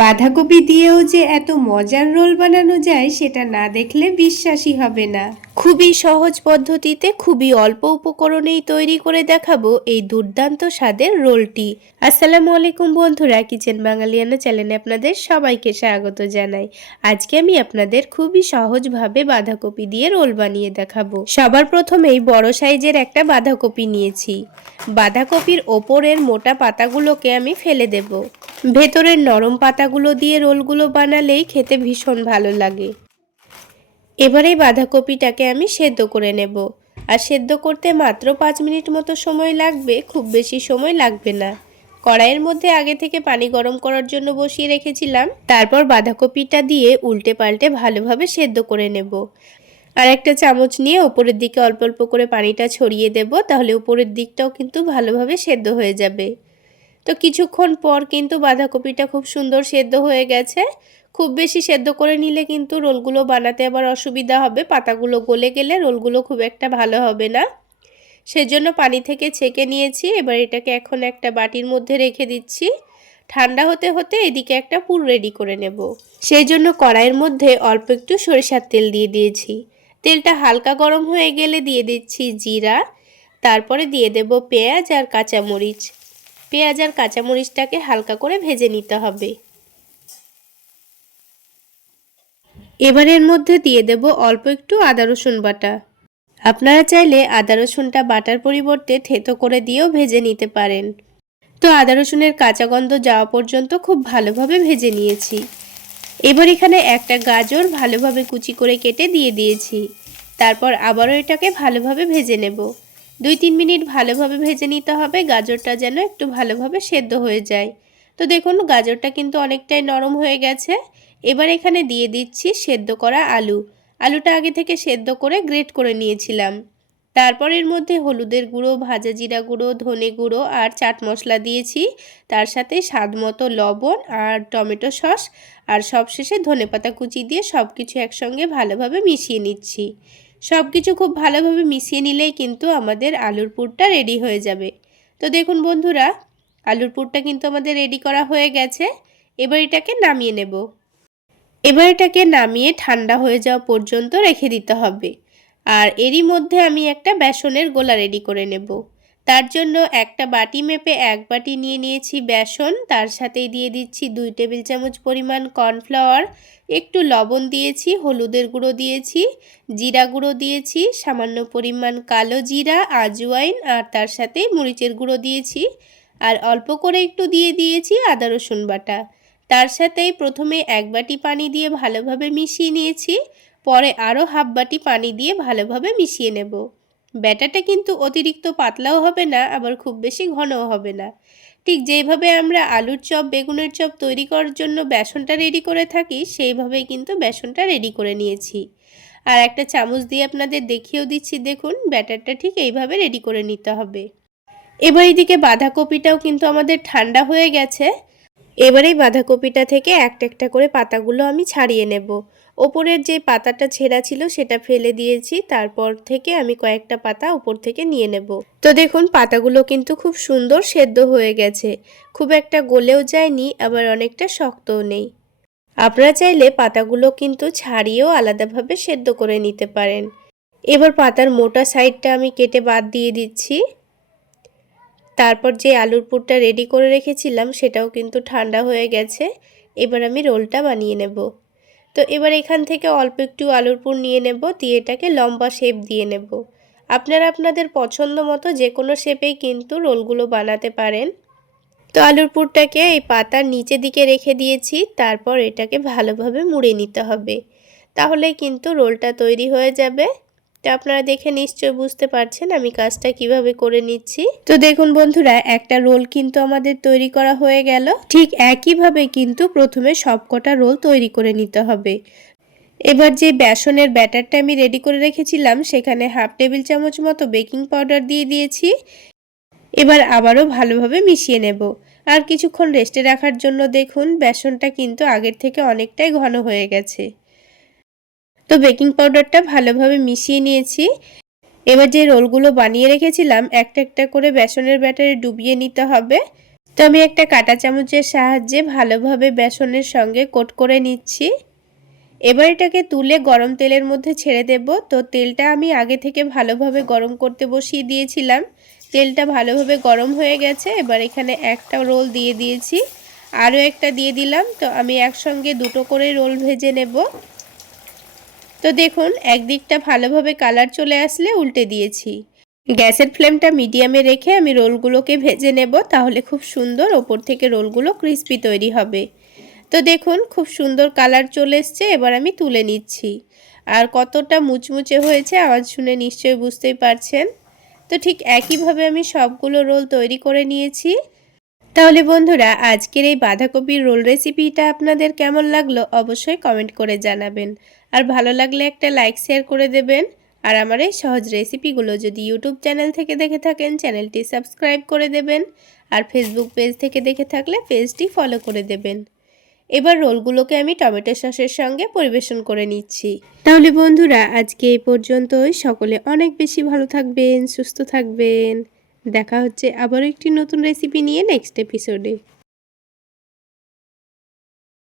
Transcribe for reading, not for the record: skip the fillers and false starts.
বাঁধাকপি দিয়েও যে এত মজার রোল বানানো যায় সেটা না দেখলে বিশ্বাসই হবে না। খুবই সহজ পদ্ধতিতে খুবই অল্প উপকরণেই তৈরি করে দেখাবো এই দুর্দান্ত স্বাদের রোলটি। আসসালামু আলাইকুম বন্ধুরা, কিচেন বাঙালিয়ানা চ্যানেলে আপনাদের সবাইকে স্বাগত জানাই। আজকে আমি আপনাদের খুবই সহজভাবে বাঁধাকপি দিয়ে রোল বানিয়ে দেখাবো। সবার প্রথমেই বড় সাইজের একটা বাঁধাকপি নিয়েছি। বাঁধাকপির ওপরের মোটা পাতাগুলোকে আমি ফেলে দেব। ভেতরের নরম পাতাগুলো দিয়ে রোলগুলো বানালেই খেতে ভীষণ ভালো লাগে। এবারে বাঁধাকপিটাকে আমি সেদ্ধ করে নেব। আর সেদ্ধ করতে মাত্র 5 মিনিট মতো সময় লাগবে, খুব বেশি সময় লাগবে না। কড়াইয়ের মধ্যে আগে থেকে পানি গরম করার জন্য বসিয়ে রেখেছিলাম। তারপর বাঁধাকপিটা দিয়ে উল্টে পাল্টে ভালোভাবে সেদ্ধ করে নেব। আর একটা চামচ নিয়ে উপরের দিকে অল্প অল্প করে পানিটা ছড়িয়ে দেব, তাহলে উপরের দিকটাও কিন্তু ভালোভাবে সেদ্ধ হয়ে যাবে। তো কিছুক্ষণ পর কিন্তু বাঁধাকপিটা খুব সুন্দর সেদ্ধ হয়ে গেছে। খুব বেশি সেদ্ধ করে নিলে কিন্তু রোলগুলো বানাতে আবার অসুবিধা হবে, পাতাগুলো গলে গেলে রোলগুলো খুব একটা ভালো হবে না। সেজন্য পানি থেকে ছেঁকে নিয়েছি। এবার এটাকে এখন একটা বাটির মধ্যে রেখে দিচ্ছি। ঠান্ডা হতে হতে এদিকে একটা পুর রেডি করে নেব। সেই জন্য কড়াইয়ের মধ্যে অল্প একটু সরিষার তেল দিয়ে দিয়েছি। তেলটা হালকা গরম হয়ে গেলে দিয়ে দিচ্ছি জিরা, তারপরে দিয়ে দেব পেঁয়াজ আর কাঁচামরিচ। পেঁয়াজ আর কাঁচামরিচটাকে হালকা করে ভেজে নিতে হবে। এবার এর মধ্যে দিয়ে দেব অল্প একটু আদা রসুন বাটা। আপনারা চাইলে আদা রসুনটা বাটার পরিবর্তে থেতো করে দিয়েও ভেজে নিতে পারেন। তো আদা রসুনের কাঁচা গন্ধ যাওয়া পর্যন্ত খুব ভালোভাবে ভেজে নিয়েছি। এবার এখানে একটা গাজর ভালোভাবে কুচি করে কেটে দিয়ে দিয়েছি। তারপর আবারও এটাকে ভালোভাবে ভেজে নেব। 2-3 মিনিট ভালোভাবে ভেজে নিতে হবে, গাজরটা যেন একটু ভালোভাবে সেদ্ধ হয়ে যায়। তো দেখুন গাজরটা কিন্তু অনেকটাই নরম হয়ে গেছে। এবার এখানে দিয়ে দিচ্ছি সেদ্ধ করা আলু। আলুটা আগে থেকে সেদ্ধ করে গ্রেট করে নিয়েছিলাম। তারপর এর মধ্যে হলুদের গুঁড়ো, ভাজা জিরা গুঁড়ো, ধনে গুঁড়ো আর চাট মশলা দিয়েছি। তার সাথে স্বাদমতো লবণ আর টমেটো সস আর সবশেষে ধনেপাতা কুচি দিয়ে সব কিছু একসঙ্গে ভালোভাবে মিশিয়ে নিচ্ছি। সব কিছু খুব ভালোভাবে মিশিয়ে নিলেই কিন্তু আমাদের আলুর পুরটা রেডি হয়ে যাবে। তো দেখুন বন্ধুরা, আলুর পুরটা কিন্তু আমাদের রেডি করা হয়ে গেছে। এবার এটাকে নামিয়ে নেব। এবার এটাকে নামিয়ে ঠান্ডা হয়ে যাওয়া পর্যন্ত রেখে দিতে হবে। আর এরই মধ্যে আমি একটা বেসনের গোলা রেডি করে নেব। তার জন্য একটা বাটি মেপে 1 বাটি নিয়ে নিয়েছি বেসন। তার সাথেই দিয়ে দিচ্ছি 2 টেবিল চামচ পরিমাণ কর্নফ্লাওয়ার, একটু লবণ দিয়েছি, হলুদের গুঁড়ো দিয়েছি, জিরা গুঁড়ো দিয়েছি, সামান্য পরিমাণ কালো জিরা, আজওয়াইন আর তার সাথে মরিচের গুঁড়ো দিয়েছি। আর অল্প করে একটু দিয়ে দিয়েছি আদা রসুন বাটা। তার সাথেই প্রথমে 1 বাটি পানি দিয়ে ভালোভাবে মিশিয়ে নিয়েছি। পরে আরও হাফ বাটি পানি দিয়ে ভালোভাবে মিশিয়ে নেব। ব্যাটারটা কিন্তু অতিরিক্ত পাতলাও হবে না, আবার খুব বেশি ঘনও হবে না। ঠিক যেইভাবে আমরা আলুর চপ, বেগুনের চপ তৈরি করার জন্য বেসনটা রেডি করে থাকি, সেইভাবেই কিন্তু বেসনটা রেডি করে নিয়েছি। আর একটা চামচ দিয়ে আপনাদের দেখিয়েও দিচ্ছি, দেখুন ব্যাটারটা ঠিক এইভাবে রেডি করে নিতে হবে। এবার এদিকে বাঁধাকপিটাও কিন্তু আমাদের ঠান্ডা হয়ে গেছে। এবার এই বাঁধাকপিটা থেকে একটা একটা করে পাতাগুলো আমি ছাড়িয়ে নেব। ওপরের যে পাতাটা ছেঁড়া ছিল সেটা ফেলে দিয়েছি, তারপর থেকে আমি কয়েকটা পাতা ওপর থেকে নিয়ে নেব। তো দেখুন পাতাগুলো কিন্তু খুব সুন্দর সেদ্ধ হয়ে গেছে, খুব একটা গলেও যায়নি, আবার অনেকটা শক্তও নেই। আপনারা চাইলে পাতাগুলো কিন্তু ছাড়িয়েও আলাদাভাবে সেদ্ধ করে নিতে পারেন। এবার পাতার মোটা সাইডটা আমি কেটে বাদ দিয়ে দিচ্ছি। তারপর যে আলুর পুরটা রেডি করে রেখেছিলাম সেটাও কিন্তু ঠান্ডা হয়ে গেছে। এবার আমি রোলটা বানিয়ে নেব। তো এবার এখান থেকে অল্প একটু আলুর পুর নিয়ে নেব, দিয়ে এটাকে লম্বা শেপ দিয়ে নেব। আপনারা আপনাদের পছন্দ মতো যে কোনো শেপেই কিন্তু রোলগুলো বানাতে পারেন। তো আলুর পুরটাকে এই পাতার নিচে দিকে রেখে দিয়েছি। তারপর এটাকে ভালোভাবে মুড়ে নিতে হবে, তাহলেই কিন্তু রোলটা তৈরি হয়ে যাবে। তো আপনারা দেখে নিশ্চয়ই বুঝতে পারছেন আমি কাজটা কিভাবে করে নিচ্ছি। তো দেখুন বন্ধুরা, একটা রোল কিন্তু আমাদের তৈরি করা হয়ে গেল। ঠিক একইভাবে কিন্তু প্রথমে সবকটা রোল তৈরি করে নিতে হবে। এবার যে বেসনের ব্যাটারটা আমি রেডি করে রেখেছিলাম সেখানে হাফ টেবিল চামচ মতো বেকিং পাউডার দিয়ে দিয়েছি। এবার আবারও ভালোভাবে মিশিয়ে নেব। আর কিছুক্ষণ রেস্টে রাখার জন্য দেখুন বেসনটা কিন্তু আগের থেকে অনেকটাই ঘন হয়ে গেছে। তো বেকিং পাউডারটা ভালোভাবে মিশিয়ে নিয়েছি। এবার যে রোলগুলো বানিয়ে রেখেছিলাম একটা একটা করে বেসনের ব্যাটারে ডুবিয়ে নিতে হবে। তো আমি একটা কাঁটা চামচের সাহায্যে ভালোভাবে বেসনের সঙ্গে কোট করে নিচ্ছি। এবার এটাকে তুলে গরম তেলের মধ্যে ছেড়ে দেব। তো তেলটা আমি আগে থেকে ভালোভাবে গরম করতে বসিয়ে দিয়েছিলাম। তেলটা ভালোভাবে গরম হয়ে গেছে। এবার এখানে একটা রোল দিয়ে দিয়েছি, আরও একটা দিয়ে দিলাম। তো আমি একসঙ্গে দুটো করে রোল ভেজে নেব। তো দেখুন একদিকটা ভালোভাবে কালার চলে আসলে উল্টে দিয়েছি। গ্যাসের ফ্লেমটা মিডিয়ামে রেখে আমি রোলগুলোকে ভেজে নেব, তাহলে খুব সুন্দর ওপর থেকে রোলগুলো ক্রিস্পি তৈরি হবে। তো দেখুন খুব সুন্দর কালার চলে এসছে। এবার আমি তুলে নিচ্ছি। আর কতটা মুচমুচে হয়েছে আওয়াজ শুনে নিশ্চয়ই বুঝতেই পারছেন। তো ঠিক একইভাবে আমি সবগুলো রোল তৈরি করে নিয়েছি। তাহলে বন্ধুরা আজকের এই বাঁধাকপির রোল রেসিপিটা আপনাদের কেমন লাগলো অবশ্যই কমেন্ট করে জানাবেন। আর ভালো লাগলে একটা লাইক শেয়ার করে দেবেন। আর আমার এই সহজ রেসিপিগুলো যদি ইউটিউব চ্যানেল থেকে দেখে থাকেন চ্যানেলটি সাবস্ক্রাইব করে দেবেন। আর ফেসবুক পেজ থেকে দেখে থাকলে পেজটি ফলো করে দেবেন। এবার রোলগুলোকে আমি টমেটো সসের সঙ্গে পরিবেশন করে নিচ্ছি। তাহলে বন্ধুরা আজকে এই পর্যন্তই। সকলে অনেক বেশি ভালো থাকবেন, সুস্থ থাকবেন। দেখা হচ্ছে আবারও একটি নতুন রেসিপি নিয়ে নেক্সট এপিসোডে।